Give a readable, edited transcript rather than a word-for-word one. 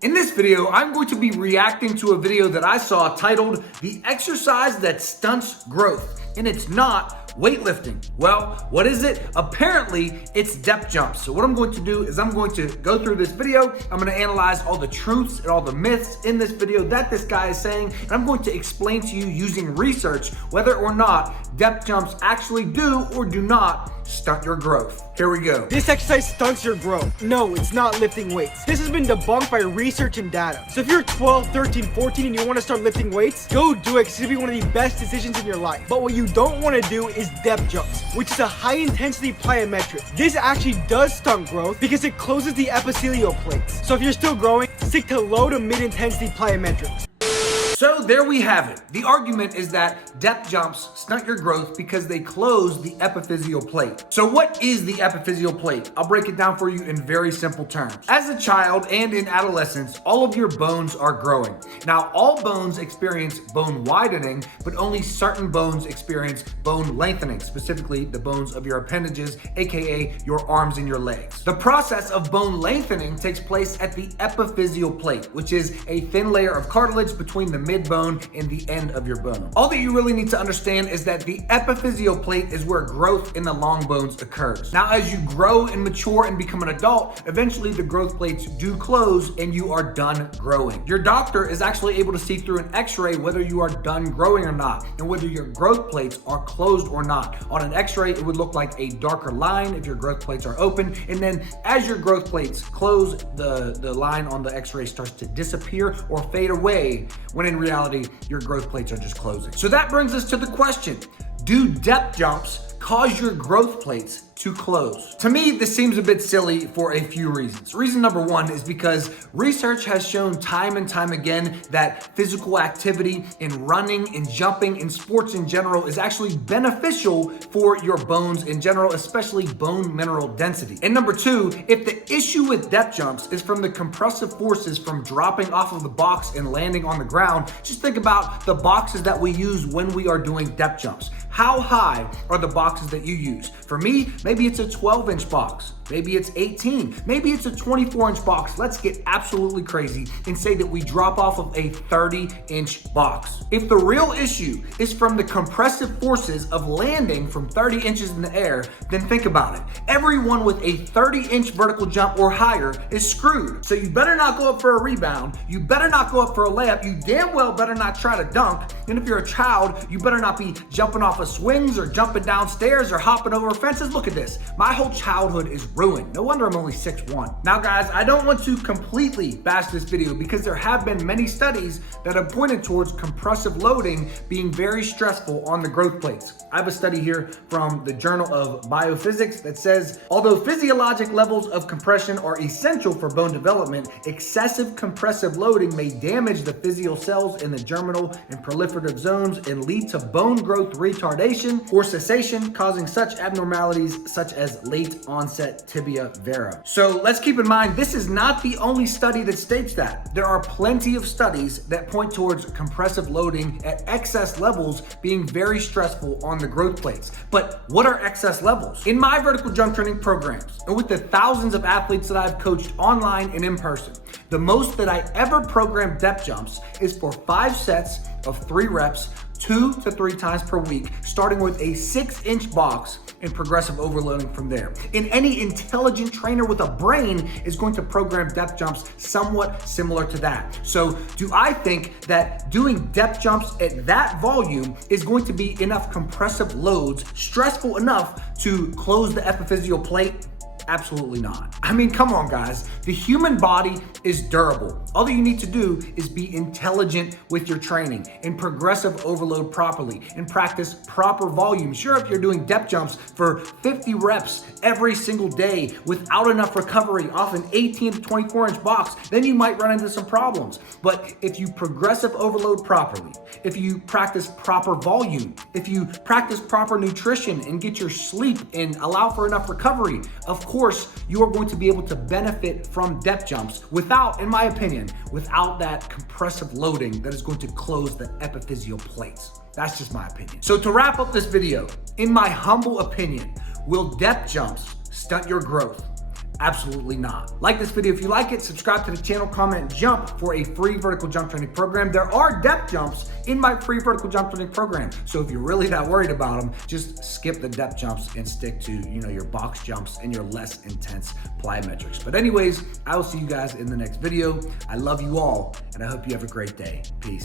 In this video, I'm going to be reacting to a video that I saw titled "The Exercise That Stunts Growth," and it's not weightlifting. Well, what is it? Apparently, it's depth jumps. So what I'm going to do is I'm going to go through this video. I'm going to analyze all the truths and all the myths in this video that this guy is saying, and I'm going to explain to you using research whether or not depth jumps actually do or do not stunt your growth. Here we go. This exercise stunts your growth. No, it's not lifting weights. This has been debunked by research and data. So if you're 12, 13, 14 and you want to start lifting weights, go do it because it's going to be one of the best decisions in your life. But what you don't want to do is depth jumps, which is a high intensity plyometric. This actually does stunt growth because it closes the epithelial plates. So if you're still growing, stick to low to mid intensity plyometrics. So there we have it. The argument is that depth jumps stunt your growth because they close the epiphyseal plate. So what is the epiphyseal plate? I'll break it down for you in very simple terms. As a child and in adolescence, all of your bones are growing. Now, all bones experience bone widening, but only certain bones experience bone lengthening, specifically the bones of your appendages, aka your arms and your legs. The process of bone lengthening takes place at the epiphyseal plate, which is a thin layer of cartilage between the mid-bone and the end of your bone. All that you really need to understand is that the epiphyseal plate is where growth in the long bones occurs. Now, as you grow and mature and become an adult, eventually the growth plates do close and you are done growing. Your doctor is actually able to see through an x-ray whether you are done growing or not, and whether your growth plates are closed or not. On an x-ray, it would look like a darker line if your growth plates are open, and then as your growth plates close, the line on the x-ray starts to disappear or fade away, when in reality, your growth plates are just closing. So that brings us to the question, do depth jumps cause your growth plates to close? To me, this seems a bit silly for a few reasons. Reason number one is because research has shown time and time again that physical activity in running and jumping in sports in general is actually beneficial for your bones in general, especially bone mineral density. And number two, if the issue with depth jumps is from the compressive forces from dropping off of the box and landing on the ground, just think about the boxes that we use when we are doing depth jumps. How high are the boxes that you use? For me, maybe it's a 12-inch box. Maybe it's 18. Maybe it's a 24-inch box. Let's get absolutely crazy and say that we drop off of a 30-inch box. If the real issue is from the compressive forces of landing from 30 inches in the air, then think about it. Everyone with a 30-inch vertical jump or higher is screwed. So you better not go up for a rebound. You better not go up for a layup. You damn well better not try to dunk. And if you're a child, you better not be jumping off of swings or jumping downstairs or hopping over fences. Look at this. My whole childhood is ruined. No wonder I'm only 6'1". Now guys, I don't want to completely bash this video because there have been many studies that have pointed towards compressive loading being very stressful on the growth plates. I have a study here from the Journal of Biophysics that says, although physiologic levels of compression are essential for bone development, excessive compressive loading may damage the physial cells in the germinal and proliferative zones and lead to bone growth retardation or cessation, causing such abnormalities such as late onset tibia vera. So let's keep in mind, this is not the only study that states that. There are plenty of studies that point towards compressive loading at excess levels being very stressful on the growth plates. But what are excess levels? In my vertical jump training programs, and with the thousands of athletes that I've coached online and in person, the most that I ever program depth jumps is for 5 sets of 3 reps, 2 to 3 times per week, starting with a 6-inch box and progressive overloading from there. And any intelligent trainer with a brain is going to program depth jumps somewhat similar to that. So do I think that doing depth jumps at that volume is going to be enough compressive loads, stressful enough to close the epiphyseal plate? Absolutely not. I mean, come on guys. The human body is durable. All that you need to do is be intelligent with your training and progressive overload properly and practice proper volume. Sure, if you're doing depth jumps for 50 reps every single day without enough recovery off an 18 to 24-inch box, then you might run into some problems. But if you progressive overload properly, if you practice proper volume, if you practice proper nutrition and get your sleep and allow for enough recovery, of course, you are going to be able to benefit from depth jumps without, in my opinion, without that compressive loading that is going to close the epiphyseal plates. That's just my opinion. So to wrap up this video, in my humble opinion, will depth jumps stunt your growth? Absolutely not. Like this video if you like it, subscribe to the channel, comment jump for a free vertical jump training program. There are depth jumps in my free vertical jump training program. So if you're really that worried about them, just skip the depth jumps and stick to, your box jumps and your less intense plyometrics. But anyways, I will see you guys in the next video. I love you all, and I hope you have a great day. Peace.